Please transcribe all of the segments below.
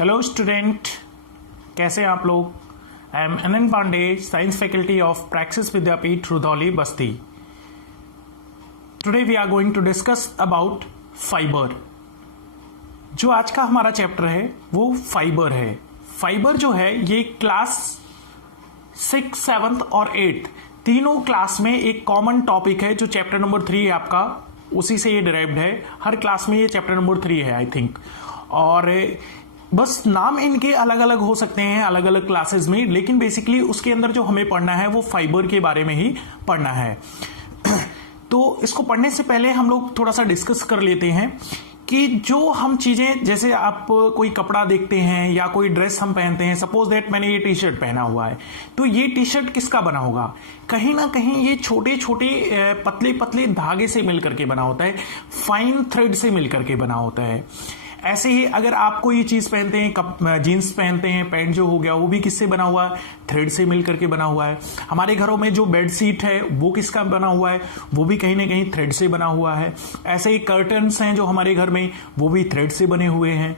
Hello student, कैसे हैं आप लोग। I am Anant Pandey, science faculty of Praxis Vidyapeeth Rudhauli Basti. Today we are going to discuss about fibre. जो आज का हमारा चैप्टर है वो फाइबर है। फाइबर जो है ये क्लास 6, 7 और 8 तीनों क्लास में एक कॉमन टॉपिक है जो चैप्टर नंबर 3 है आपका, उसी से ये डिराइव्ड है। हर क्लास में ये चैप्टर नंबर 3 है आई थिंक। और बस नाम इनके अलग अलग हो सकते हैं अलग अलग क्लासेस में, लेकिन बेसिकली उसके अंदर जो हमें पढ़ना है वो फाइबर के बारे में ही पढ़ना है। तो इसको पढ़ने से पहले हम लोग थोड़ा सा डिस्कस कर लेते हैं कि जो हम चीजें, जैसे आप कोई कपड़ा देखते हैं या कोई ड्रेस हम पहनते हैं, सपोज दैट मैंने ये टी शर्ट पहना हुआ है, तो ये टी शर्ट किसका बना होगा? कहीं ना कहीं ये छोटे छोटे पतले पतले धागे से मिल करके बना होता है, फाइन थ्रेड से मिल करके बना होता है। ऐसे ही अगर आप कोई चीज पहनते हैं, जीन्स पहनते हैं, पैंट जो हो गया वो भी किससे बना हुआ है? थ्रेड से मिल करके बना हुआ है। हमारे घरों में जो बेड शीट है वो किसका बना हुआ है? वो भी कहीं ना कहीं थ्रेड से बना हुआ है। ऐसे ही कर्टन्स हैं जो हमारे घर में, वो भी थ्रेड से बने हुए हैं।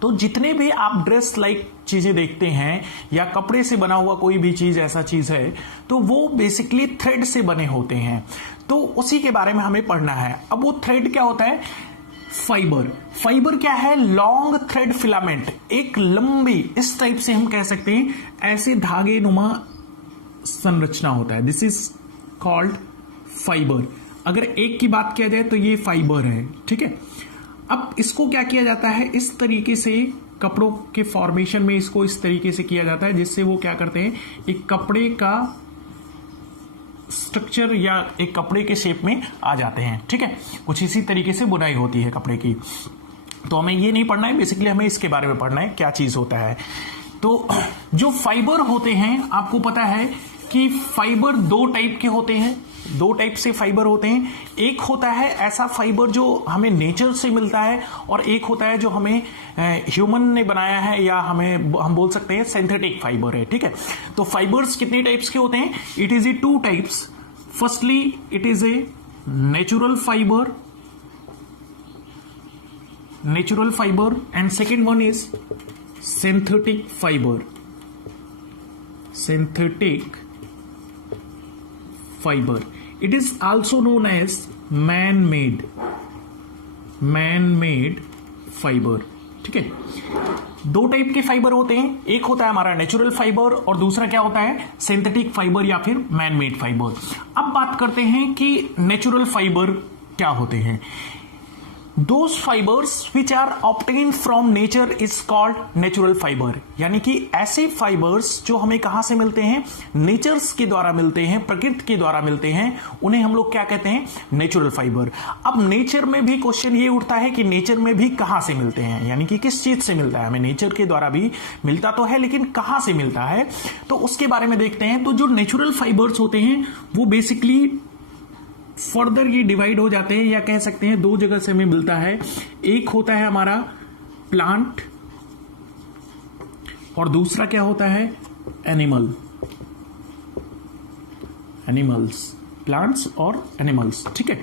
तो जितने भी आप ड्रेस लाइक चीजें देखते हैं या कपड़े से बना हुआ कोई भी चीज, ऐसा चीज है, तो वो बेसिकली थ्रेड से बने होते हैं। तो उसी के बारे में हमें पढ़ना है। अब वो थ्रेड क्या होता है? फाइबर। फाइबर क्या है? लॉन्ग थ्रेड फिलामेंट, एक लंबी, इस टाइप से हम कह सकते हैं, ऐसे धागे नुमा संरचना होता है। This is called fibre. अगर एक की बात किया जाए तो ये फाइबर है, ठीक है। अब इसको क्या किया जाता है? इस तरीके से कपड़ों के फॉर्मेशन में इसको इस तरीके से किया जाता है जिससे वो क्या करते हैं, एक कपड़े का स्ट्रक्चर या एक कपड़े के शेप में आ जाते हैं, ठीक है। कुछ इसी तरीके से बुनाई होती है कपड़े की। तो हमें ये नहीं पढ़ना है, बेसिकली हमें इसके बारे में पढ़ना है क्या चीज होता है। तो जो फाइबर होते हैं, आपको पता है कि फाइबर दो टाइप के होते हैं, दो टाइप से फाइबर होते हैं। एक होता है ऐसा फाइबर जो हमें नेचर से मिलता है, और एक होता है जो हमें ह्यूमन ने बनाया है, या हम बोल सकते हैं सिंथेटिक फाइबर है, ठीक है। तो फाइबर्स कितने टाइप्स के होते हैं? It is a 2 types. Firstly it is a natural fibre and second one is synthetic fibre. It is also known as man-made fibre, ठीक है। दो टाइप के फाइबर होते हैं, एक होता है हमारा नेचुरल फाइबर और दूसरा क्या होता है? सिंथेटिक फाइबर या फिर मैन मेड फाइबर। अब बात करते हैं कि नेचुरल फाइबर क्या होते हैं। Those fibers which are obtained from nature is called natural fiber। यानी कि ऐसे फाइबर्स जो हमें कहां से मिलते हैं? नेचर्स के द्वारा मिलते हैं, प्रकृति के द्वारा मिलते हैं, उन्हें हम लोग क्या कहते हैं? Natural fibre. अब नेचर में भी क्वेश्चन ये उठता है कि नेचर में भी कहां से मिलते हैं, यानी कि किस चीज से मिलता है? हमें नेचर के द्वारा भी मिलता तो है, लेकिन कहां से मिलता है, तो उसके बारे में देखते हैं। तो जो नेचुरल फाइबर्स होते हैं वो बेसिकली फर्दर ये डिवाइड हो जाते हैं, या कह सकते हैं दो जगह से हमें मिलता है। एक होता है हमारा प्लांट और दूसरा क्या होता है? एनिमल्स। प्लांट्स और एनिमल्स, ठीक है।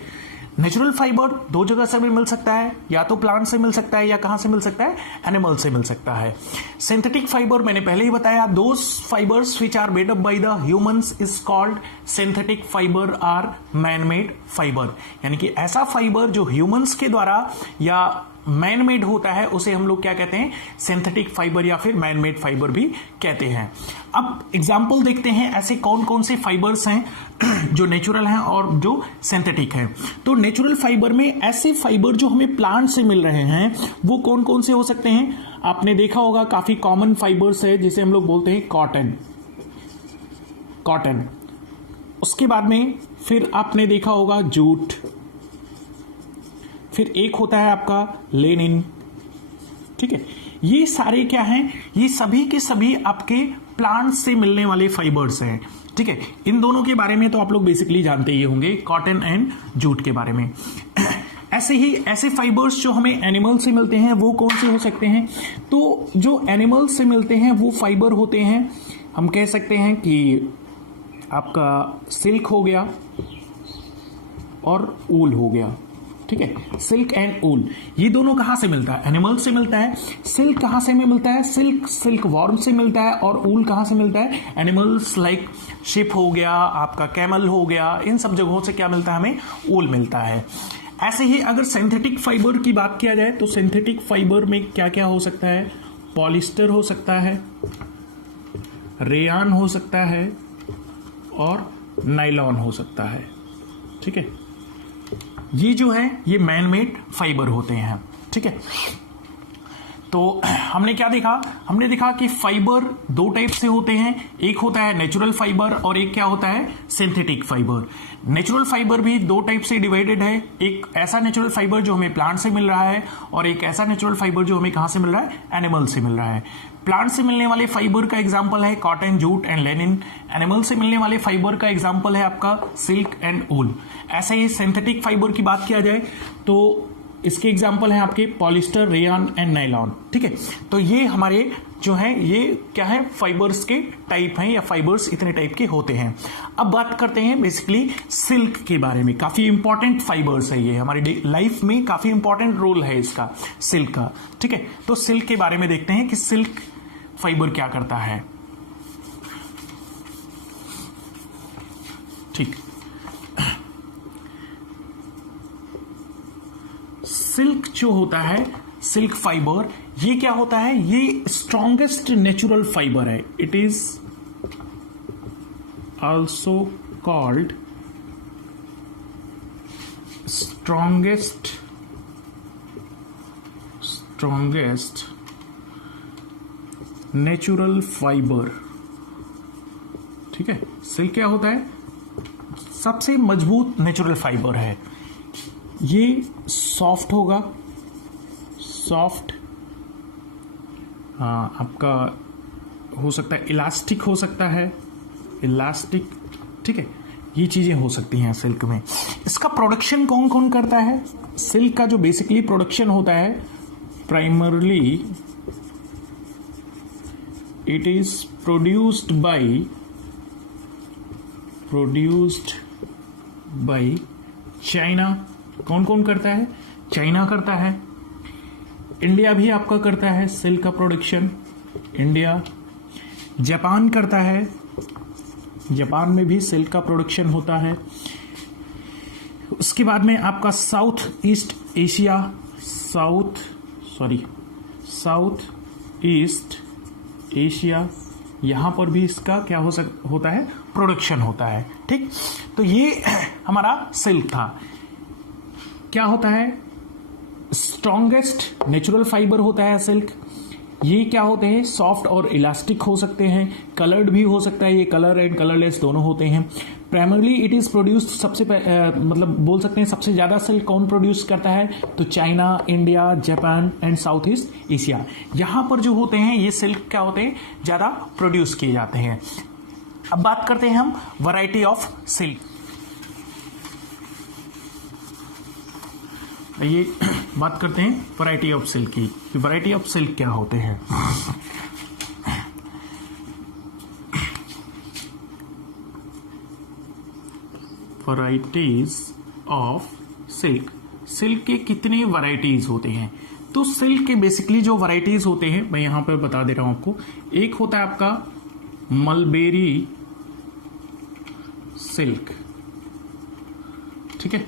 नेचुरल फाइबर दो जगह से भी मिल सकता है, या तो प्लांट से मिल सकता है या कहां से मिल सकता है? एनिमल से मिल सकता है। सिंथेटिक फाइबर मैंने पहले ही बताया, those fibres which are made up by the humans is called synthetic fibre or man made fibre. यानी कि ऐसा फाइबर जो ह्यूमंस के द्वारा या मैन मेड होता है उसे हम लोग क्या कहते हैं? सिंथेटिक फाइबर या फिर मैन मेड फाइबर भी कहते हैं। अब एग्जाम्पल देखते हैं ऐसे कौन कौन से फाइबर्स हैं जो नेचुरल हैं और जो सिंथेटिक हैं। तो नेचुरल फाइबर में ऐसे फाइबर जो हमें प्लांट से मिल रहे हैं वो कौन कौन से हो सकते हैं? आपने देखा होगा काफी कॉमन फाइबर्स है जिसे हम लोग बोलते हैं कॉटन। उसके बाद में फिर आपने देखा होगा जूट, फिर एक होता है आपका लेनिन, ठीक है। ये सारे क्या हैं? ये सभी के सभी आपके प्लांट से मिलने वाले फाइबर्स हैं, ठीक है। इन दोनों के बारे में तो आप लोग बेसिकली जानते ही होंगे, कॉटन एंड जूट के बारे में। ऐसे ही ऐसे फाइबर्स जो हमें एनिमल से मिलते हैं वो कौन से हो सकते हैं? तो जो एनिमल से मिलते हैं वो फाइबर होते हैं, हम कह सकते हैं कि आपका सिल्क हो गया और ऊल हो गया, ठीक है। सिल्क एंड ऊल ये दोनों कहां से मिलता है? एनिमल से मिलता है। सिल्क कहां से में मिलता है? सिल्क वॉर्म से मिलता है। और ऊल कहां से मिलता है? एनिमल्स लाइक शिप हो गया, आपका कैमल हो गया, इन सब जगहों से क्या मिलता है? हमें ऊल मिलता है। ऐसे ही अगर सिंथेटिक फाइबर की बात किया जाए तो सिंथेटिक फाइबर में क्या क्या हो सकता है? पॉलिस्टर हो सकता है, रेयान हो सकता है और नायलॉन हो सकता है। ठीक है, ये जो है ये मैन मेड फाइबर होते हैं। ठीक है, तो हमने क्या देखा? हमने देखा कि फाइबर दो टाइप से होते हैं, एक होता है नेचुरल फाइबर और एक क्या होता है? Synthetic fibre. नेचुरल फाइबर भी दो टाइप से डिवाइडेड है, एक ऐसा नेचुरल फाइबर जो हमें प्लांट से मिल रहा है और एक ऐसा नेचुरल फाइबर जो हमें कहां से मिल रहा है? एनिमल से मिल रहा है। प्लांट से मिलने वाले फाइबर का एग्जाम्पल है cotton, jute and Lenin. Animal से मिलने वाले फाइबर का एग्जाम्पल है आपका सिल्क एंड ऊल। ऐसे ही सिंथेटिक फाइबर की बात किया जाए तो इसके एग्जाम्पल हैं आपके पॉलिस्टर, रेयान एंड नायलॉन। ठीक है, तो ये हमारे जो है ये क्या है? फाइबर्स के टाइप हैं या फाइबर्स इतने टाइप के होते हैं। अब बात करते हैं बेसिकली सिल्क के बारे में। काफी इंपॉर्टेंट फाइबर्स है ये, हमारी लाइफ में काफी इंपॉर्टेंट रोल है इसका, सिल्क का। ठीक है, तो सिल्क के बारे में देखते हैं कि सिल्क फाइबर क्या करता है। ठीक, सिल्क जो होता है, सिल्क फाइबर, ये क्या होता है? ये स्ट्रॉन्गेस्ट नेचुरल फाइबर है। It is also called strongest natural fibre. ठीक है, सिल्क क्या होता है? सबसे मजबूत नेचुरल फाइबर है। ये सॉफ्ट होगा, सॉफ्ट, आपका हो सकता है इलास्टिक, हो सकता है इलास्टिक। ठीक है, ये चीजें हो सकती हैं सिल्क में। इसका प्रोडक्शन कौन कौन करता है? सिल्क का जो बेसिकली प्रोडक्शन होता है, primarily it is produced by China. कौन कौन करता है? चाइना करता है। इंडिया भी आपका करता है सिल्क का प्रोडक्शन, इंडिया। जापान करता है, जापान में भी सिल्क का प्रोडक्शन होता है। उसके बाद में आपका साउथ ईस्ट एशिया, यहां पर भी इसका क्या होता है? प्रोडक्शन होता है। ठीक, तो ये हमारा सिल्क था। क्या होता है? स्ट्रॉन्गेस्ट नेचुरल फाइबर होता है सिल्क। ये क्या होते हैं? सॉफ्ट और इलास्टिक हो सकते हैं, कलर्ड भी हो सकता है, ये कलर एंड कलरलेस दोनों होते हैं। प्राइमरली इट इज प्रोड्यूस्ड, सबसे मतलब बोल सकते हैं सबसे ज्यादा सिल्क कौन प्रोड्यूस करता है? तो China, India, Japan and south east Asia, यहां पर जो होते हैं ये सिल्क क्या होते हैं? ज्यादा प्रोड्यूस किए जाते हैं। अब बात करते हैं हम वैरायटी ऑफ सिल्क। ये बात करते हैं वैरायटी ऑफ सिल्क की। वैरायटी ऑफ सिल्क क्या होते हैं? वैरायटीज ऑफ सिल्क, सिल्क के कितने वैरायटीज होते हैं? तो सिल्क के बेसिकली जो वैरायटीज होते हैं मैं यहां पर बता दे रहा हूं आपको। एक होता है आपका मलबेरी सिल्क, ठीक है।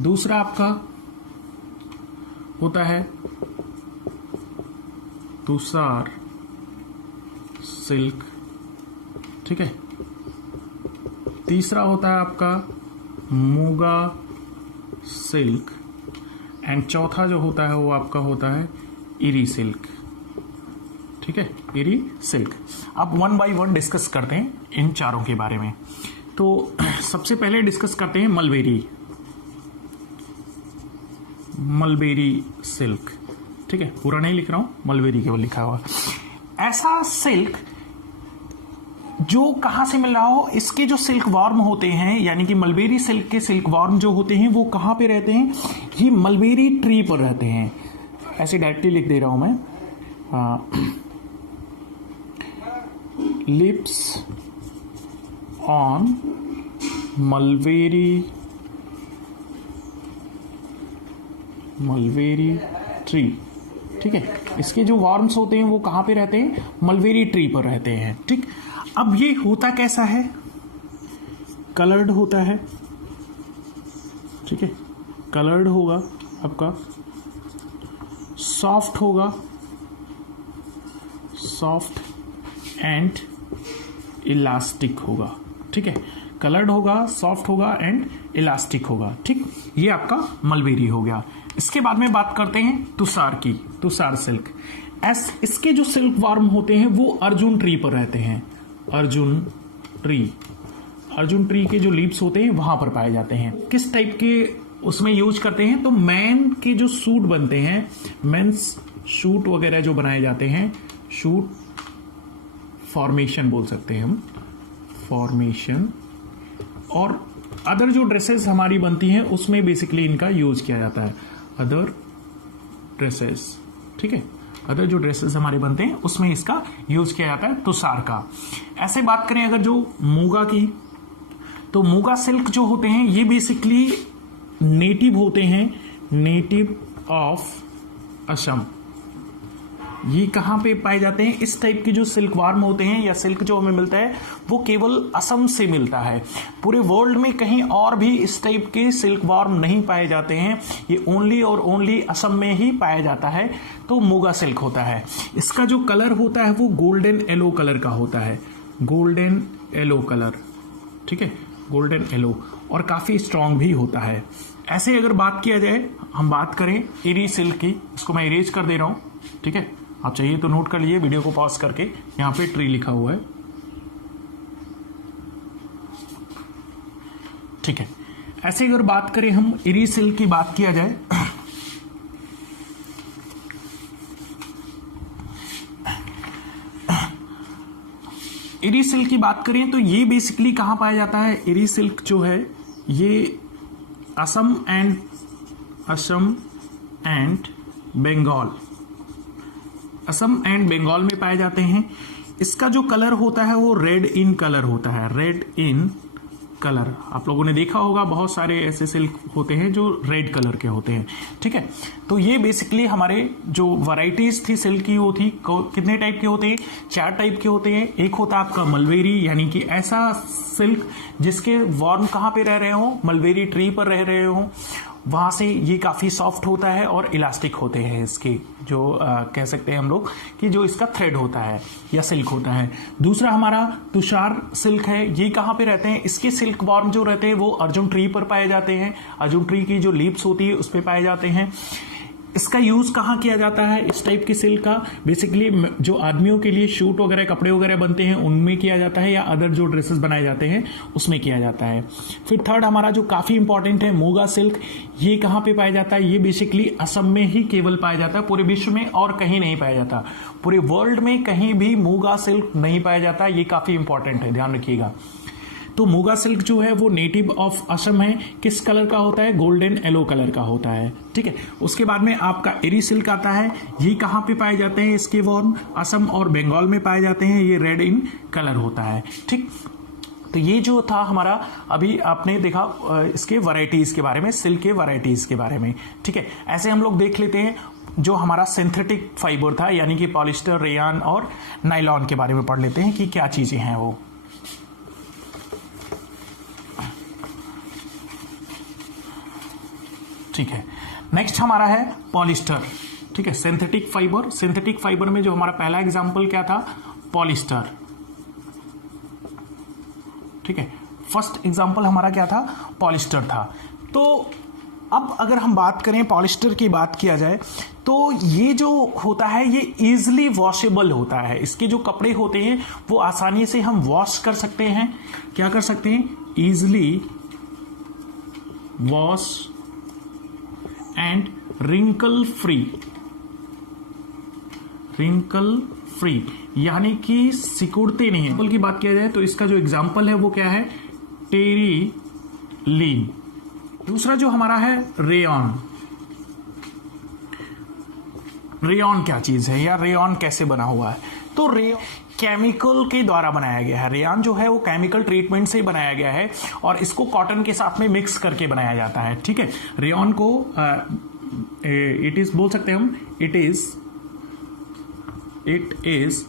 दूसरा आपका होता है तुषार सिल्क, ठीक है। तीसरा होता है आपका मूगा सिल्क एंड चौथा जो होता है वो आपका होता है इरी सिल्क, ठीक है, इरी सिल्क। अब वन बाय वन डिस्कस करते हैं इन चारों के बारे में। तो सबसे पहले डिस्कस करते हैं मलबेरी सिल्क, ठीक है, पूरा नहीं लिख रहा हूं, मलबेरी केवल लिखा हुआ। ऐसा सिल्क जो कहां से मिल रहा हो, इसके जो सिल्क वॉर्म होते हैं यानी कि मलबेरी सिल्क के सिल्क वॉर्म जो होते हैं वो कहां पे रहते हैं? ये मलबेरी ट्री पर रहते हैं। ऐसे डायरेक्टली लिख दे रहा हूं मैं, lips on mulberry mulberry tree, ठीक है। इसके जो वर्म्स होते हैं वो कहाँ पे रहते हैं, मलबेरी ट्री पर रहते हैं, ठीक। अब ये होता कैसा है, कलर्ड होता है, ठीक है, कलर्ड होगा आपका, सॉफ्ट होगा, सॉफ्ट एंड इलास्टिक होगा, ठीक है। कलर्ड होगा, सॉफ्ट होगा एंड इलास्टिक होगा, ठीक। ये आपका मलबेरी हो गया। इसके बाद में बात करते हैं तुषार की, तुषार सिल्क। इसके जो सिल्क वार्म होते हैं वो अर्जुन ट्री पर रहते हैं, अर्जुन ट्री के जो लीव्स होते हैं वहां पर पाए जाते हैं। किस टाइप के उसमें यूज करते हैं, तो मैन के जो सूट बनते हैं, मेंस सूट वगैरह जो बनाए जाते हैं, सूट फॉर्मेशन बोल सकते हैं हम, फॉर्मेशन, और अदर जो ड्रेसेस हमारी बनती हैं उसमें बेसिकली इनका यूज किया जाता है, अदर ड्रेसेस, ठीक है। अदर जो ड्रेसेस हमारे बनते हैं उसमें इसका यूज किया जाता है तुषार का। ऐसे बात करें अगर जो मूगा की, तो मूगा सिल्क जो होते हैं ये बेसिकली नेटिव होते हैं, नेटिव ऑफ असम। ये कहाँ पे पाए जाते हैं, इस टाइप के जो सिल्क वार्म होते हैं या सिल्क जो हमें मिलता है वो केवल असम से मिलता है। पूरे वर्ल्ड में कहीं और भी इस टाइप के सिल्क वार्म नहीं पाए जाते हैं, ये ओनली और ओनली असम में ही पाया जाता है। तो मूगा सिल्क होता है, इसका जो कलर होता है वो गोल्डन येलो कलर का होता है, गोल्डन येलो कलर, ठीक है, गोल्डन येलो, और काफी स्ट्रांग भी होता है। ऐसे अगर बात किया जाए, हम बात करें एरी सिल्क की, इसको मैं इरेज कर दे रहा हूं, ठीक है, आप चाहिए तो नोट कर लीजिए, वीडियो को पॉज करके, यहां पे ट्री लिखा हुआ है, ठीक है। ऐसे अगर बात करें हम एरी सिल्क की बात किया जाए, एरी सिल्क की बात करें तो ये बेसिकली कहां पाया जाता है, एरी सिल्क जो है ये असम एंड बंगाल, असम एंड बंगाल में पाए जाते हैं। इसका जो कलर होता है वो रेड इन कलर होता है, रेड इन कलर। आप लोगों ने देखा होगा बहुत सारे ऐसे सिल्क होते हैं जो रेड कलर के होते हैं, ठीक है। तो ये बेसिकली हमारे जो वैरायटीज थी सिल्क की वो थी, कितने टाइप के होते हैं, 4 टाइप के होते हैं। एक होता है आपका मलबेरी, यानी कि ऐसा सिल्क जिसके वर्म कहाँ पे रह रहे हो, मलबेरी ट्री पर रह रहे हो, वहां से ये काफी सॉफ्ट होता है और इलास्टिक होते हैं इसके जो कह सकते हैं हम लोग कि जो इसका थ्रेड होता है या सिल्क होता है। दूसरा हमारा तुषार सिल्क है, ये कहाँ पे रहते हैं, इसके सिल्क वॉर्म जो रहते हैं वो अर्जुन ट्री पर पाए जाते हैं, अर्जुन ट्री की जो लीव्स होती है उस पर पाए जाते हैं। इसका यूज कहाँ किया जाता है, इस टाइप की सिल्क का बेसिकली जो आदमियों के लिए शूट वगैरह कपड़े वगैरह बनते हैं उनमें किया जाता है, या अदर जो ड्रेसेस बनाए जाते हैं उसमें किया जाता है। फिर थर्ड हमारा जो काफी इंपॉर्टेंट है मूगा सिल्क, ये कहाँ पे पाया जाता है, ये बेसिकली असम में ही केवल पाया जाता है, पूरे विश्व में और कहीं नहीं पाया जाता, पूरे वर्ल्ड में कहीं भी मूगा सिल्क नहीं पाया जाता। ये काफी इंपॉर्टेंट है, ध्यान रखिएगा। तो मूगा सिल्क जो है वो नेटिव ऑफ असम है, किस कलर का होता है, गोल्डन येलो कलर का होता है, ठीक है। उसके बाद में आपका एरी सिल्क आता है, ये कहाँ पे पाए जाते हैं, इसके वॉर्म असम और बंगाल में पाए जाते हैं, ये रेड इन कलर होता है, ठीक। तो ये जो था हमारा, अभी आपने देखा इसके वैरायटीज के बारे में, सिल्क के वैरायटीज के बारे में, ठीक है। ऐसे हम लोग देख लेते हैं जो हमारा सिंथेटिक फाइबर था, यानी कि पॉलिस्टर, रेयान और नायलॉन के बारे में पढ़ लेते हैं कि क्या चीजें हैं वो। ठीक है, नेक्स्ट हमारा है पॉलिस्टर, ठीक है, सिंथेटिक फाइबर। सिंथेटिक फाइबर में जो हमारा पहला एग्जांपल क्या था, पॉलिस्टर, ठीक है, फर्स्ट एग्जांपल हमारा क्या था, पॉलिस्टर था। तो अब अगर हम बात करें पॉलिस्टर की बात किया जाए तो ये जो होता है ये इजीली वॉशेबल होता है, इसके जो कपड़े होते हैं वो आसानी से हम वॉश कर सकते हैं, क्या कर सकते हैं, easily wash and wrinkle free, यानी कि सिकुड़ते नहीं है। की बात किया जाए तो इसका जो एग्जाम्पल है वो क्या है, टेरिलीन। दूसरा जो हमारा है रेयॉन। रेयॉन क्या चीज है या रेयॉन कैसे बना हुआ है, तो रेयॉन केमिकल के द्वारा बनाया गया है। रेयॉन जो है वो केमिकल ट्रीटमेंट से ही बनाया गया है और इसको कॉटन के साथ में मिक्स करके बनाया जाता है, ठीक है। रेयॉन को इट इज बोल सकते हैं हम, it is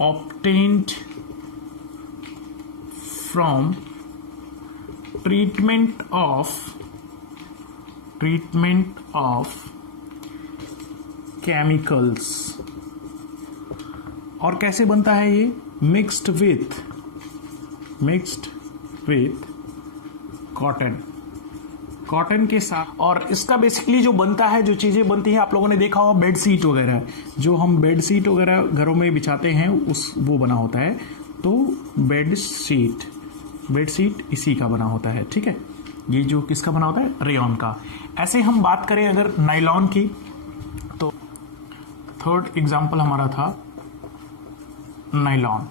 obtained from treatment of chemicals. और कैसे बनता है ये? मिक्स्ड विथ कॉटन के साथ। और इसका बेसिकली जो बनता है, जो चीजें बनती हैं, आप लोगों ने देखा होगा बेड शीट वगैरह, जो हम बेड शीट वगैरह घरों में बिछाते हैं वो बना होता है। तो बेड शीट इसी का बना होता है। ठीक है, ये जो किसका बना होता है? रेयॉन का। ऐसे हम बात करें अगर नायलॉन की, तो थर्ड एग्जांपल हमारा था नायलॉन।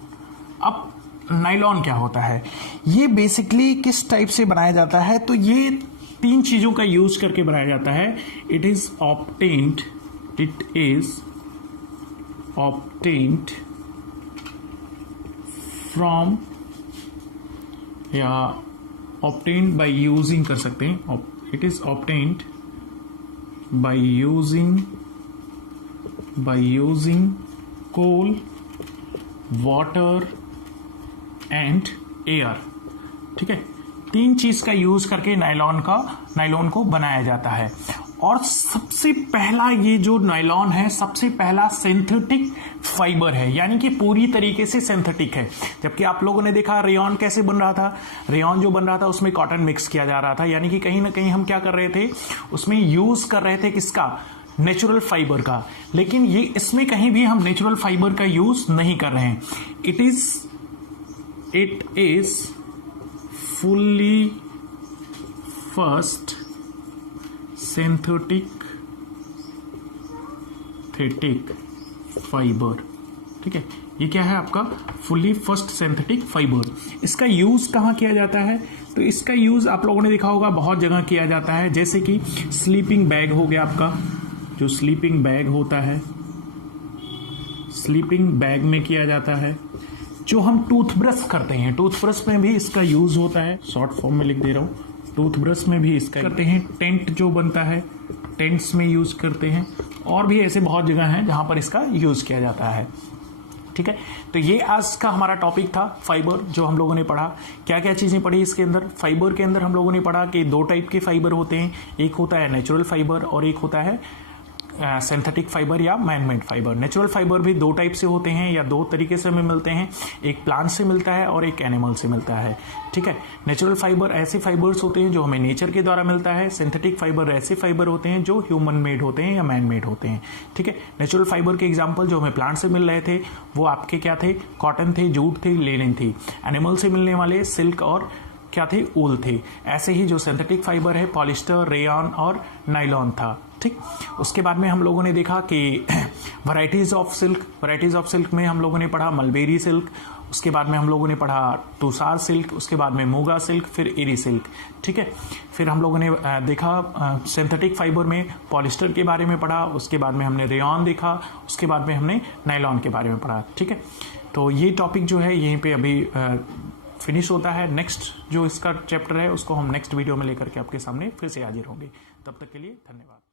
अब नायलॉन क्या होता है? ये बेसिकली किस टाइप से बनाया जाता है? तो ये 3 चीजों का यूज करके बनाया जाता है। इट इज ऑब्टेन्ड फ्रॉम, या ऑब्टेन्ड बाय यूजिंग कर सकते हैं। It is obtained by using coal, water and air. ठीक है, 3 चीज का यूज करके नायलॉन को बनाया जाता है। और सबसे पहला ये जो नायलॉन है, सबसे पहला सिंथेटिक फाइबर है, यानी कि पूरी तरीके से सिंथेटिक है। जबकि आप लोगों ने देखा रेयॉन कैसे बन रहा था। रेयॉन जो बन रहा था उसमें कॉटन मिक्स किया जा रहा था, यानी कि कहीं ना कहीं हम क्या कर रहे थे, उसमें यूज कर रहे थे किसका? नेचुरल फाइबर का। लेकिन ये इसमें कहीं भी हम नेचुरल फाइबर का यूज नहीं कर रहे हैं। It is fully first synthetic fibre. ठीक है, ये क्या है आपका? Fully first synthetic fibre. इसका यूज कहां किया जाता है? तो इसका यूज आप लोगों ने देखा होगा बहुत जगह किया जाता है। जैसे कि स्लीपिंग बैग हो गया आपका, जो स्लीपिंग बैग होता है, स्लीपिंग बैग में किया जाता है। जो हम टूथब्रश करते हैं, टूथब्रश में भी इसका यूज होता है। शॉर्ट फॉर्म में लिख दे रहा हूं, टूथब्रश में भी इसका करते हैं। टेंट जो बनता है, टेंट्स में यूज करते हैं। और भी ऐसे बहुत जगह हैं जहां पर इसका यूज किया जाता है। ठीक है, तो ये आज का हमारा टॉपिक था फाइबर, जो हम लोगों ने पढ़ा। क्या क्या चीजें पढ़ी इसके अंदर? फाइबर के अंदर हम लोगों ने पढ़ा कि 2 टाइप के फाइबर होते हैं। एक होता है नेचुरल फाइबर और एक होता है सिंथेटिक फाइबर या मैनमेड फाइबर। नेचुरल फाइबर भी 2 टाइप से होते हैं या 2 तरीके से हमें मिलते हैं। एक प्लांट से मिलता है और एक एनिमल से मिलता है। ठीक है, नेचुरल फाइबर ऐसे फाइबर्स होते हैं जो हमें नेचर के द्वारा मिलता है। सिंथेटिक फाइबर ऐसे फाइबर होते हैं जो ह्यूमन मेड होते हैं या मैन मेड होते हैं। ठीक है, नेचुरल फाइबर के एग्जाम्पल जो हमें प्लांट से मिल रहे थे वो आपके क्या थे? कॉटन थे, जूट थे, लेनिन थी। एनिमल से मिलने वाले सिल्क और क्या थे? ऊल थे। ऐसे ही जो सिंथेटिक फाइबर है, पॉलिस्टर, रेयॉन और नायलॉन था। ठीक, उसके बाद में हम लोगों ने देखा कि वैरायटीज ऑफ सिल्क में हम लोगों ने पढ़ा मलबेरी सिल्क, उसके बाद में हम लोगों ने पढ़ा टूसार सिल्क, उसके बाद में मूगा सिल्क, फिर एरी सिल्क। ठीक है, फिर हम लोगों ने देखा सिंथेटिक फाइबर में पॉलिस्टर के बारे में पढ़ा, उसके बाद में हमने रेयॉन देखा, उसके बाद में हमने नायलॉन के बारे में पढ़ा। ठीक है, तो ये टॉपिक जो है यहीं पे अभी फिनिश होता है। नेक्स्ट जो इसका चैप्टर है उसको हम नेक्स्ट वीडियो में लेकर के आपके सामने फिर से हाजिर होंगे। तब तक के लिए धन्यवाद।